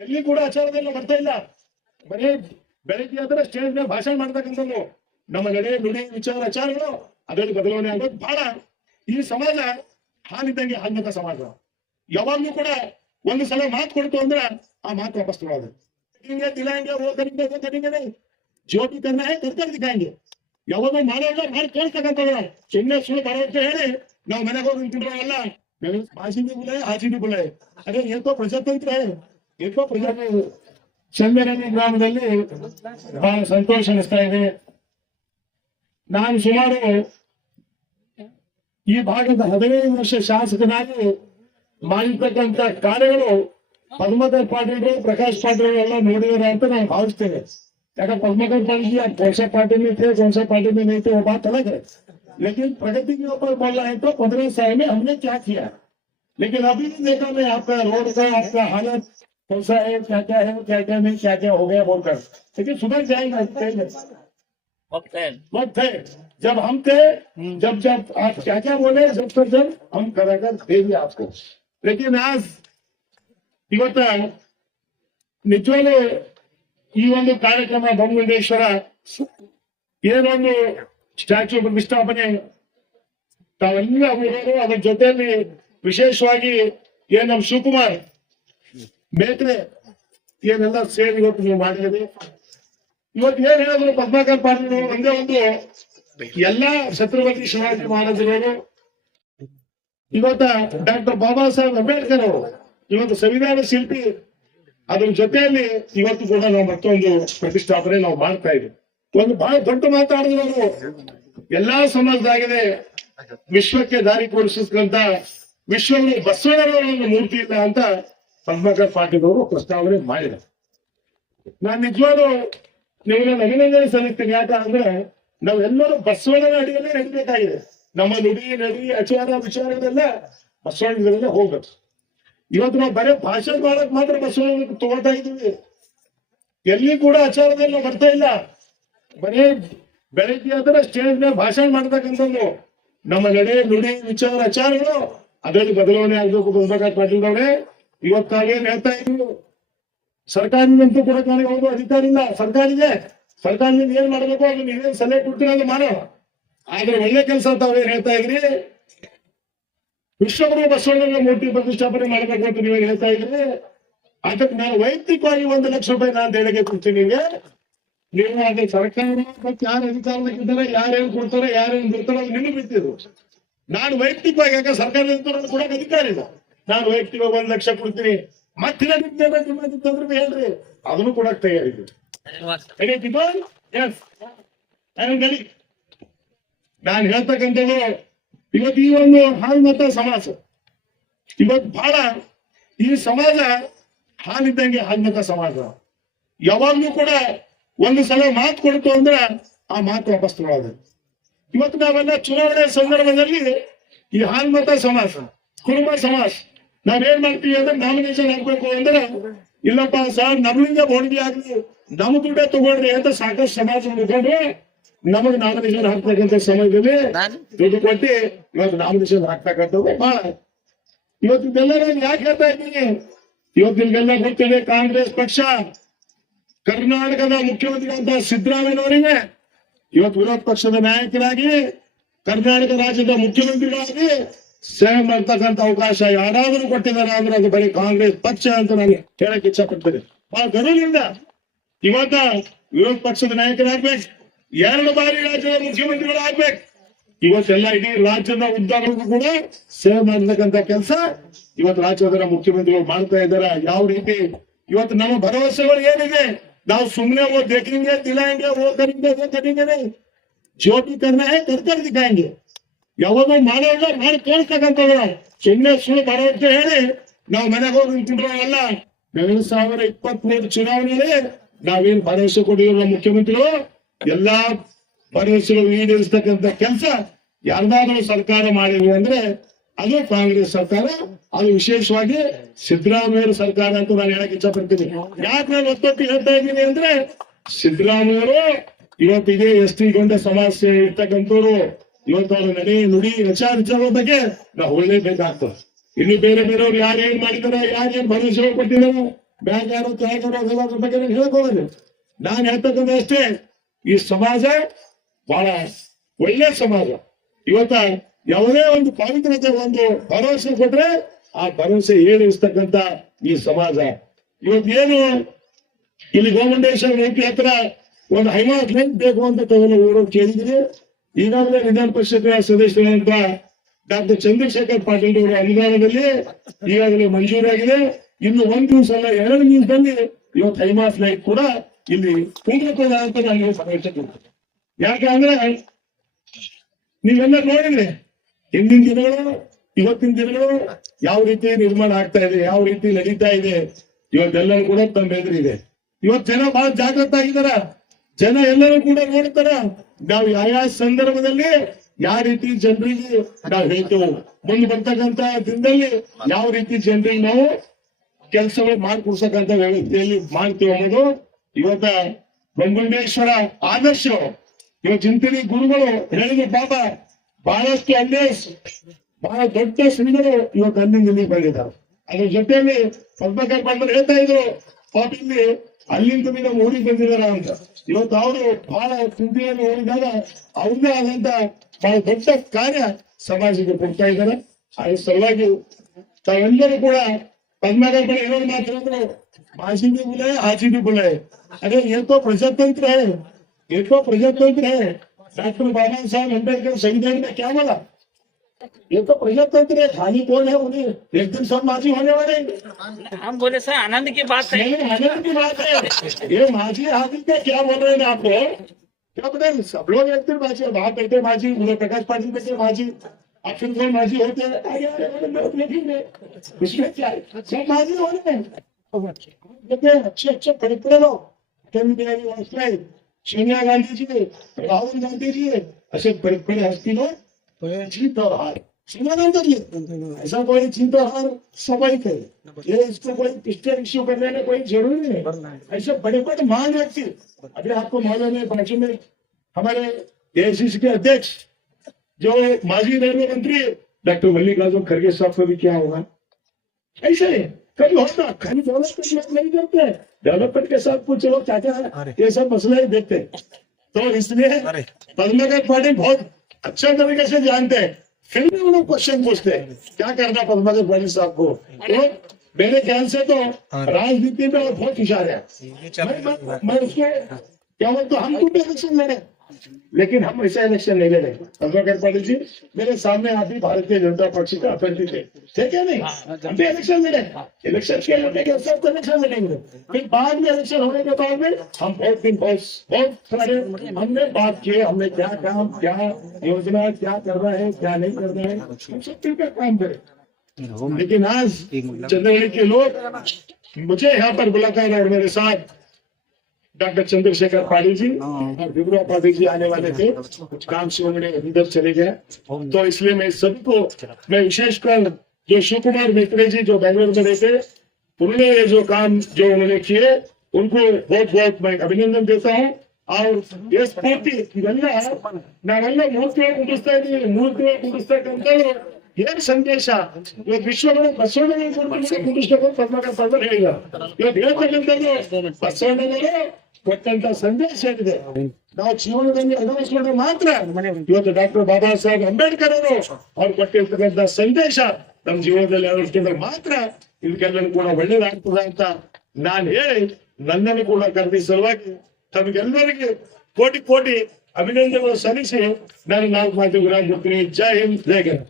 ಎಲ್ಲಿ ಕೂಡ ಆಚಾರದಲ್ಲಿ ಬರ್ತಾ ಇಲ್ಲ. ಬರೀ ಬೆಳಿಗ್ಗೆ ಆದ್ರೆ ಸ್ಟೇಜ್ ಮೇಲೆ ಭಾಷಣ ಮಾಡ್ತಕ್ಕಂಥದ್ದು. ನಮ್ಮ ನಡೆ ನುಡಿ ವಿಚಾರ ಆಚಾರಗಳು ಅದರಲ್ಲಿ ಬದಲಾವಣೆ ಆಗೋದು ಬಹಳ. ಈ ಸಮಾಜ ಹಾಲಿದ್ದಂಗೆ ಹಾಲ್ಮತ ಸಮಾಜ. ಯಾವಾಗ್ಲೂ ಕೂಡ ಒಂದು ಸಲ ಮಾತು ಕೊಡ್ತು ಅಂದ್ರೆ ಆ ಮಾತು ವಾಪಸ್ ತಗೊಳ್ಳೋದು. ದಿಲಾಂಗೆ वो करेंगे वो करेंगे जो भी करना है कर दिखाएंगे. ಯಾವಾಗ ಮಾಡೋಲ್ಲ ಮಾಡಿ ಕೇಳ್ತಕ್ಕಂಥದ್ದು. ಸುಮ್ಮನೆ ಸುಳ್ಳು ಬರೋಕೆ ಹೇಳಿ ನಾವು ಮನೆಗೆ ಹೋಗಿ ನಿಂತಿರೋಲ್ಲ. ಭಾಷೆ भी बुलाए आज भी बुलाए. अरे ये तो ಪ್ರಜಾತಂತ್ರ ये तो ಪ್ರಜಾತಂತ್ರ. ಚಂದರಳ್ಳಿ ಗ್ರಾಮದಲ್ಲಿ ಬಹಳ ಸಂತೋಷ ಅನಿಸ್ತಾ ಇದೆ. ನಾನು ಸುಮಾರು ಈ ಭಾಗದ 15 ವರ್ಷ ಶಾಸಕನಾಗಿ ಮಾಡಿರ್ತಕ್ಕಂಥ ಕಾರ್ಯಗಳು ಪದ್ಮಕರ್ ಪಾಟೀಲ್ ಪ್ರಕಾಶ್ ಪಾಟೀಲ್ ಎಲ್ಲ ನೋಡಿದಾರೆ ಅಂತ ನಾನು ಭಾವಿಸ್ತೇನೆ. ಯಾಕಂದ್ರೆ पद्मकर पाटिल आप कौन सा पार्टी में थे कौन सा पार्टी में नहीं थे वो बात अलग है, लेकिन प्रगति के ऊपर बोल रहे हैं तो 15 साल में हमने क्या किया. लेकिन अभी भी देखा मैं आपका रोड का आपका हालत कौन सा है, क्या क्या है, क्या क्या नहीं, क्या क्या हो गया बोलकर. लेकिन सुधर जाएगा. वक्त है जब हम थे, जब जब आप क्या क्या बोले, जब हम कराकर देंगे आपको. लेकिन आज ಇವತ್ತ ನಿಜವಾಗ್ಲೂ ಈ ಒಂದು ಕಾರ್ಯಕ್ರಮ ಬೊಮ್ಮಗುಂಡೇಶ್ವರ ಏನೊಂದು ಸ್ಟ್ಯಾಚ್ಯೂ ಪ್ರತಿಷ್ಠಾಪನೆ ತಾವೆಲ್ಲ ಹೋಗೋರು, ಅದ್ರ ಜೊತೆಯಲ್ಲಿ ವಿಶೇಷವಾಗಿ ನಮ್ಮ ಶಿವಕುಮಾರ್ ಬೇಕ್ರೆ ಏನೆಲ್ಲ ಸೇರಿ ಇವತ್ತು ನೀವು ಮಾಡಿದ್ದೀರಿ. ಇವತ್ತು ಏನ್ ಹೇಳಿದ್ರು ಪದ್ಮಕರ್ ಪಾಟೀಲ್ ಒಂದೇ ಒಂದು ಎಲ್ಲಾ ಛತ್ರಪತಿ ಶಿವಾಜಿ ಮಹಾರಾಜರವರು, ಇವತ್ತ ಡಾಕ್ಟರ್ ಬಾಬಾ ಸಾಹೇಬ್ ಅಂಬೇಡ್ಕರ್ ಅವರು ಇವತ್ತು ಸಂವಿಧಾನ ಶಿಲ್ಪಿ, ಅದ್ರ ಜೊತೆಯಲ್ಲಿ ಇವತ್ತು ಕೂಡ ನಾವು ಮತ್ತೊಂದು ಪ್ರತಿಷ್ಠಾಪನೆ ನಾವು ಮಾಡ್ತಾ ಇದ್ದೀವಿ. ಒಂದು ಬಹಳ ದೊಡ್ಡ ಮಾತಾಡಿದ್ರು ಎಲ್ಲಾ ಸಮಾಜದಾಗಿದೆ ವಿಶ್ವಕ್ಕೆ ದಾರಿ ತೋರಿಸಂತ ವಿಶ್ವದಲ್ಲಿ ಬಸವಣ್ಣನವರ ಒಂದು ಮೂರ್ತಿ ಇಲ್ಲ ಅಂತ ಪದ್ಮಕರ್ ಪಾಟೀಲ್ ಅವರು ಪ್ರಸ್ತಾವನೆ ಮಾಡಿದರು. ನಾನು ನಿಜವಾಗ್ಲೂ ನಿಮ್ಮನ್ನ ಅಭಿನಂದನೆ ಸಲ್ಲಿಸ್ತೀನಿ. ಯಾಕಂದ್ರೆ ನಾವೆಲ್ಲರೂ ಬಸವಣ್ಣನ ಅಡಿಯಲ್ಲೇ ನಡಿಬೇಕಾಗಿದೆ. ನಮ್ಮ ನುಡಿ ನಡಿ ಆಚಾರ ವಿಚಾರಗಳೆಲ್ಲ ಬಸವಣ್ಣದಲ್ಲೇ ಹೋಗ್ಬೇಕು. ಇವತ್ತು ನಾವು ಬರೀ ಭಾಷೆ ಮಾಡಕ್ ಮಾತ್ರ ಬಸವಣ್ಣ ತಗೊಳ್ತಾ ಇದ್ದೀವಿ. ಎಲ್ಲಿ ಕೂಡ ಆಚಾರದಲ್ಲಿ ಬರ್ತಾ ಇಲ್ಲ. ಬರೀ ಬೆಳಿಗ್ಗೆ ಆದ್ರೆ ಸ್ಟೇಜ್ ಮೇಲೆ ಭಾಷಣ ಮಾಡ್ತಕ್ಕಂಥದ್ದು. ನಮ್ಮ ನಡೆ ನುಡಿ ವಿಚಾರ ಆಚಾರಗಳು ಅದರಲ್ಲಿ ಬದಲಾವಣೆ ಆಗ್ಬೇಕು. ಪದ್ಮಕರ್ ಪಾಟೀಲ್ ಅವರೇ ಇವತ್ತಾಗೇನ್ ಹೇಳ್ತಾ ಇದ್ರು, ಸರ್ಕಾರದಿಂದಂತೂ ಕೂಡ ನನಗೆ ಹೋಗೋ ಅಧಿಕಾರ ಇಲ್ಲ. ಸರ್ಕಾರದಿಂದ ಏನ್ ಮಾಡ್ಬೇಕು ಅದು ನೀವೇನ್ ಸಲಹೆ ಕೊಡ್ತೀರ ಅದು ಮಾಡೋ. ಆದ್ರೆ ಒಳ್ಳೆ ಕೆಲಸ ಅಂತ ಅವ್ರೇನ್ ಹೇಳ್ತಾ ಇದ್ರಿ, ವಿಶ್ವಗುರು ಬಸವಣ್ಣನ ಮೂರ್ತಿ ಪ್ರತಿಷ್ಠಾಪನೆ ಮಾಡಬೇಕು ಅಂತ ನೀವೇ ಹೇಳ್ತಾ ಇದ್ರಿ. ಅದಕ್ಕೆ ನಾನು ವೈಯಕ್ತಿಕವಾಗಿ 1 ಲಕ್ಷ ರೂಪಾಯಿ ನಾನು ದೇಣಿಗೆ ಕೊಡ್ತೀನಿ ನಿಮಗೆ. ನೀವು ಅದೇ ಸರ್ಕಾರ ಮತ್ತೆ ಯಾರು ಅಧಿಕಾರದಲ್ಲಿದ್ದಾರೆ, ಯಾರೇನು ಕೊಡ್ತಾರೆ, ಯಾರೇನು ಬಿಡ್ತಾರೆ ಅದು ನಿಮಗೆ ಬಿಟ್ಟಿದ್ರು. ನಾನು ವೈಯಕ್ತಿಕವಾಗಿ ಯಾಕೆ ಸರ್ಕಾರದಿಂದ ಕೂಡ ಅಧಿಕಾರ ಇಲ್ಲ, ನಾನು ವೈಯಕ್ತಿಕವಾಗಿ 1 ಲಕ್ಷ ಕೊಡ್ತೀನಿ. ಮತ್ತೆ ನಿಮ್ಮಂದ್ರೆ ಹೇಳ್ರಿ, ಅದನ್ನು ಕೂಡ ತಯಾರಿದ್ದೀವಿ. ನಾನು ಹೇಳ್ತಕ್ಕಂಥದ್ದು ಇವತ್ತು ಈ ಒಂದು ಹಾಲ್ಮತ ಸಮಾಜ ಇವತ್ತು ಬಹಳ, ಈ ಸಮಾಜ ಹಾಲಿದ್ದಂಗೆ ಹಾಲ್ಮತ ಸಮಾಜ. ಯಾವಾಗ್ಲೂ ಕೂಡ ಒಂದು ಸಲ ಮಾತು ಕೊಡ್ತು ಅಂದ್ರೆ ಆ ಮಾತು ವಾಪಸ್ ತಗೊಳ್ಳೋದು. ಇವತ್ತು ನಾವೆಲ್ಲ ಚುನಾವಣೆ ಸಂದರ್ಭದಲ್ಲಿ ಈ ಹಾಲ್ಮತ ಸಮಾಜ, ಕುಟುಂಬ ಸಮಾಜ ನಾವೇನ್ ಮಾಡ್ತೀವಿ ಅಂದ್ರೆ ನಾಮಿನೇಷನ್ ಹಾಕ್ಬೇಕು ಅಂದ್ರೆ ಇಲ್ಲಪ್ಪ ಸರ್ ನಮ್ಮಿಂದ ಬೋರ್ಡ್ಗೆ ಆಗ್ಲಿ ನಮ್ ದುಡ್ಡೇ ತಗೊಳ್ರಿ ಅಂತ ಸಾಕಷ್ಟು ಸಮಾಜ ಮುಖಂಡ್ರು ನಮಗ್ ನಾಮಿನೇಷನ್ ಹಾಕ್ತಕ್ಕಂಥ ಸಮಯದಲ್ಲಿ ದುಡ್ಡು ಕೊಟ್ಟು ಇವತ್ತು ನಾಮಿನೇಷನ್ ಹಾಕ್ತಕ್ಕಂಥದ್ದು ಬಹಳ. ಇವತ್ತು ಇದೆಲ್ಲ ನಾನು ಯಾಕೆ ಹೇಳ್ತಾ ಇದ್ದೀನಿ, ಇವತ್ತು ನಿಮ್ಗೆಲ್ಲ ಗೊತ್ತಿದೆ ಕಾಂಗ್ರೆಸ್ ಪಕ್ಷ ಕರ್ನಾಟಕದ ಮುಖ್ಯಮಂತ್ರಿ ಅಂತ ಸಿದ್ದರಾಮಯ್ಯನವರಿಗೆ ಇವತ್ತು ವಿರೋಧ ಪಕ್ಷದ ನಾಯಕರಾಗಿ ಕರ್ನಾಟಕ ರಾಜ್ಯದ ಮುಖ್ಯಮಂತ್ರಿಗಳಾಗಿ ಸೇವೆ ಮಾಡ್ತಕ್ಕಂಥ ಅವಕಾಶ ಯಾರಾದರೂ ಕೊಟ್ಟಿದ್ದಾರೆ ಅಂದ್ರೆ ಅದು ಬರೀ ಕಾಂಗ್ರೆಸ್ ಪಕ್ಷ ಅಂತ ನಾನು ಹೇಳಕ್ ಇಚ್ಛಪಡ್ತೇನೆ. ಬಹಳ ಗರ್ವದಿಂದ ಇವತ್ತ ವಿರೋಧ ಪಕ್ಷದ ನಾಯಕರಾಗ್ಬೇಕು, 2 ಬಾರಿ ರಾಜ್ಯದ ಮುಖ್ಯಮಂತ್ರಿಗಳಾಗ್ಬೇಕು. ಇವತ್ತೆಲ್ಲ ಇಡೀ ರಾಜ್ಯದ ಉದ್ಯೋಗಕ್ಕೂ ಕೂಡ ಸೇವೆ ಮಾಡ್ತಕ್ಕಂಥ ಕೆಲಸ ಇವತ್ತು ರಾಜ್ಯದ ಮುಖ್ಯಮಂತ್ರಿಗಳು ಮಾಡ್ತಾ ಇದ್ದಾರೆ. ಯಾವ ರೀತಿ ಇವತ್ತು ನಮ್ಮ ಭರವಸೆಗಳು ಏನಿದೆ, ನಾವು ಸುಮ್ಮನೆ वो देखेंगे दिलाएंगे वो करेंगे वो करेंगे जो भी करना है कर दिखाएंगे. ಯಾವಾಗ ಮಾಡೋಲ್ಲ ಮಾಡಿ ತೋರಿಸ್ತಕ್ಕಂಥದ್ದು. ಸುಮ್ಮನೆ ಸುಳ್ಳು ಬರೋಕೆ ಹೇಳಿ ನಾವು ಮನೆಗೆ ಹೋಗಿ ನಿಂತಿರೋಲ್ಲ. 2023 ಚುನಾವಣೆಯಲ್ಲಿ ನಾವೇನ್ ಭರವಸೆ ಕೊಟ್ಟಿರೋ ಮುಖ್ಯಮಂತ್ರಿಗಳು ಎಲ್ಲಾ ಭರವಸೆಗಳು ಈಡೇರಿಸ್ತಕ್ಕಂಥ ಕೆಲಸ ಯಾರ್ದಾದ್ರೂ ಸರ್ಕಾರ ಮಾಡಿದ್ವಿ ಅಂದ್ರೆ ಅದು ಕಾಂಗ್ರೆಸ್ ಸರ್ಕಾರ, ಅದು ವಿಶೇಷವಾಗಿ ಸಿದ್ದರಾಮಯ್ಯ ಸರ್ಕಾರ ಅಂತ ನಾನು ಹೇಳಕ್ ಇಚ್ಛಪಡ್ತೀನಿ. ಯಾಕೆ ನಾನು ಒತ್ತೊತ್ತಿ ಹೇಳ್ತಾ ಇದ್ದೀನಿ ಅಂದ್ರೆ ಸಿದ್ದರಾಮಯ್ಯವರು ಇವತ್ತು ಇದೇ ಎಸ್ಟಿ ಗೊಂಡ ಸಮಸ್ಯೆ ಇರ್ತಕ್ಕಂಥವ್ರು ಇವತ್ತು ಅವ್ರ ನಡೆ ನುಡಿ ವಿಚಾರ ಬಗ್ಗೆ ನಾವು ಒಳ್ಳೇಬೇಕಾಗ್ತದೆ. ಇನ್ನು ಬೇರೆ ಬೇರೆಯವ್ರು ಯಾರೇನ್ ಮಾಡಿದಾರೆ, ಯಾರೇನ್ ಭರವಸೆ ಕೊಟ್ಟಿದ್ದಾರೆ ಬ್ಯಾಗ್ ಯಾರೋ ತೆಳಗಾರೋ ಅದೆಲ್ಲ ಅದ್ರ ಬಗ್ಗೆ ನಾನು ಹೇಳ್ಕೊಳ್ಳೋದು. ನಾನು ಹೇಳ್ತಕ್ಕಂಥ ಅಷ್ಟೇ, ಈ ಸಮಾಜ ಬಹಳ ಒಳ್ಳೆ ಸಮಾಜ. ಇವತ್ತ ಯಾವುದೇ ಒಂದು ಪವಿತ್ರತೆ ಒಂದು ಭರವಸೆ ಕೊಟ್ರೆ ಆ ಭರವಸೆ ಏಳಿಸ್ತಕ್ಕಂಥ ಈ ಸಮಾಜ. ಇವತ್ತೇನು ಇಲ್ಲಿ ಗೋಮಂಡೇಶ್ವರ ನೈತಿ ಹತ್ರ ಒಂದು ಹೈಮಾವತ್ ಲೈನ್ ಬೇಕು ಅಂತ ತಾವೆಲ್ಲ ಕೇಳಿದ್ರಿ. ಈಗಾಗಲೇ ವಿಧಾನ ಪರಿಷತ್ ಸದಸ್ಯರಾದಂತ ಡಾಕ್ಟರ್ ಚಂದ್ರಶೇಖರ್ ಪಾಟೀಲ್ ಅವರ ಅನುದಾನದಲ್ಲಿ ಈಗಾಗಲೇ ಮಂಜೂರಾಗಿದೆ. ಇನ್ನು 1 ದಿವಸ ಅಲ್ಲ 2 ದಿವಸದಲ್ಲಿ ಇವತ್ತು ಹೈಮಾವತ್ ಲೈನ್ ಕೂಡ ಇಲ್ಲಿ ಪೂರ್ಣತದ ಅಂತ ನಾನು ಭರವಸೆ ಕೊಡ್ತೀನಿ. ಯಾಕಂದ್ರೆ ನೀವೆಲ್ಲ ನೋಡಿದ್ರೆ ಹಿಂದಿನ ದಿನಗಳು ಇವತ್ತಿನ ದಿನಗಳು ಯಾವ ರೀತಿ ನಿರ್ಮಾಣ ಆಗ್ತಾ ಇದೆ, ಯಾವ ರೀತಿ ನಡೀತಾ ಇದೆ, ಇವತ್ತೆಲ್ಲರೂ ಕೂಡ ತಮ್ಮ ಎದುರಿದೆ. ಇವತ್ತು ಜನ ಬಹಳ ಜಾಗೃತ ಆಗಿದಾರ. ಜನ ಎಲ್ಲರೂ ಕೂಡ ನೋಡ್ತಾರ ನಾವು ಯಾವ ಸಂದರ್ಭದಲ್ಲಿ ಯಾವ ರೀತಿ ಜನರಿಗೆ ನಾವು ಹೇಳ್ತೇವೆ, ಮುಂದೆ ಬರ್ತಕ್ಕಂತ ದಿನದಲ್ಲಿ ಯಾವ ರೀತಿ ಜನರಿಗೆ ನಾವು ಕೆಲಸಗಳು ಮಾಡಿಕೊಡ್ಸಕ್ಕಂತ ವ್ಯವಸ್ಥೆಯಲ್ಲಿ ಮಾಡ್ತೀವಿ ಅನ್ನೋದು ಇವತ್ತ ಗೋಮಂಡೇಶ್ವರ ಆದರ್ಶ. ಇವತ್ತು ಚಿಂತನೆ ಗುರುಗಳು ಹೇಳಿದ ಪಾಪ ಬಹಳಷ್ಟು ಬಹಳ ದೊಡ್ಡ ಶ್ರೀಗಳು ಇವತ್ತು ಅಲ್ಲಿಂದ ಬಂದಿದ್ದಾರೆ. ಅದ್ರ ಜೊತೆಯಲ್ಲಿ ಪದ್ಮಕರ್ ಪಾಟೀಲ್ ಹೇಳ್ತಾ ಇದ್ರು ಪಾಪ ಇಲ್ಲಿ ಅಲ್ಲಿಂದ ನಮ್ಮ ಊರಿಗೆ ಬಂದಿದಾರ ಅಂತ. ಇವತ್ತು ಅವರು ಬಹಳ ಚಿಂತೆಯನ್ನು ಓದಿದಾಗ ಅವ್ರದ್ದೇ ಆದಂತ ಬಹಳ ದೊಡ್ಡ ಕಾರ್ಯ ಸಮಾಜಕ್ಕೆ ಕೊಡ್ತಾ ಇದ್ದಾರೆ. ಅದ್ರ ಸಲುವಾಗಿ ತಾವೆಲ್ಲರೂ ಕೂಡ पद्माकर पर इन्होंने मात्र माजी भी बुलाए, हाजी भी बुलाए। अरे ये तो प्रजातंत्र है, ये तो प्रजातंत्र है। डॉक्टर बाबा साहब अम्बेडकर संविधान में क्या बोला? ये तो प्रजातंत्र है। खाली कौन है उन्हें एक दिन सब माजी होने वाले। हम बोले सर आनंद की बात है। आनंद की बात है। ये माजी हाजी का क्या बोल रहे हैं आप लोग? क्या पता है? सब लोग एक दिन माजी, वहां बैठे माजी, उधर प्रकाश पाटिल बैठे माजी, अक्षर कोई माजी होते हैं। इसमें क्या है? सब माजी होने हैं। देखिए अच्छे बड़े बड़े लोग सोनिया गांधी जी, राहुल गांधी जी, ऐसे बड़े बड़े हस्ती लोग जीत और हार समाधान करिए। ऐसा कोई जीत और हार सफाई करे, ये इसको कोई पिस्टल इश्यू करने में कोई जरूरी नहीं। ऐसे बड़े बड़े महान व्यक्ति, अभी आपको मालूम है बाजू में हमारे एआईसीसी के अध्यक्ष जो माजी रेलवे मंत्री डॉक्टर मल्लिकार्जुन खड़गे साहब को भी क्या होगा? ऐसे कभी होता खाली डेवलपमेंट नहीं करते, डेवलपमेंट के साथ कुछ लोग चाहते हैं ये सब मसले ही देखते। तो इसलिए पद्माकर पाटिल बहुत अच्छा तरीके से जानते हैं, फिर भी उन्होंने क्वेश्चन पूछते हैं क्या करना पद्माकर पाटिल साहब को। तो मेरे ख्याल से तो राजनीति में बहुत होशियार है। मैं उसको क्या बोलता हूँ, हम तो इलेक्शन लड़े लेकिन हम ऐसा इलेक्शन नहीं लड़े। पद्माकर पाटिल जी मेरे सामने आप भी भारतीय जनता पक्ष का अभ्यर्थी थे, ठीक है नहीं? हम भी इलेक्शन लड़े, इलेक्शन के लड़ने के सब इलेक्शन लड़ेंगे। फिर बाद में इलेक्शन होने के बाद में हम बहुत सारे हमने बात किए, हमने क्या काम, क्या योजना, क्या करना है, क्या नहीं करना है, हम सब मिलकर काम करें। लेकिन आज चंद्रगढ़ के लोग मुझे यहाँ पर बुलाकर और मेरे साथ डॉक्टर चंद्रशेखर पाटिल जी और विभुरा पाटिल जी आने वाले थे, कुछ काम से उन्होंने इधर चले गए। तो इसलिए मैं सभी को, मैं विशेषकर जो शिव कुमार मित्रे जी जो बेंगलुरु में रहते, उन्होंने जो काम जो उन्होंने किए उनको बहुत बहुत मैं अभिनंदन देता हूँ। और ये स्फूर्ति ನಾವೆಲ್ಲ ಮೂರ್ತಿ ಕುಂಡಿಸ್ತಾ ಇದೀವಿ, ಮೂರ್ತಿ ಕುಂಡಿಸ್ತಕ್ಕಂಥವ್ರು ಏನ್ ಸಂದೇಶ ಇವತ್ತು ವಿಶ್ವಗಳು ಬಸವಣ್ಣನ ಮೂರ್ತಿ ಕುಂಡಿಸ್ಬೇಕು ಪದ್ಮಾಕರ್ ಪಾಟೀಲ್ ಹೇಳಿದ್ದಾರೆ. ಇವತ್ತು ಹೇಳ್ತಕ್ಕಂಥದ್ದು ಬಸವಣ್ಣನವರು ಕೊಟ್ಟಂತ ಸಂದೇಶ ಏನಿದೆ ನಾವು ಜೀವನದಲ್ಲಿ ಅಳವಡಿಸಿಕೊಂಡ್ರೆ ಮಾತ್ರ ಇವತ್ತು ಡಾಕ್ಟರ್ ಬಾಬಾ ಸಾಹೇಬ್ ಅಂಬೇಡ್ಕರ್ ಅವರು ಅವ್ರು ಕೊಟ್ಟಿರ್ತಕ್ಕಂಥ ಸಂದೇಶ ನಮ್ಮ ಜೀವನದಲ್ಲಿ ಅಳವಡಿಸಿಕೊಂಡ್ರೆ ಮಾತ್ರ ಇದಕ್ಕೆಲ್ಲರೂ ಕೂಡ ಒಳ್ಳೇದಾಗ್ತದೆ ಅಂತ ನಾನು ಹೇಳಿ ನನ್ನನ್ನು ಕೂಡ ಕರೆದಿ ಸಲುವಾಗಿ ತಮಗೆಲ್ಲರಿಗೆ ಕೋಟಿ ಕೋಟಿ ಅಭಿನಂದನೆಗಳು ಸಲ್ಲಿಸಿ ನಾನು 4 ಮಾತು ವಿರಾಮ ಕೊಡ್ತೀನಿ. ಜೈ ಹಿಂದ್, ಜೈ ಕರ್ನಾಟಕ.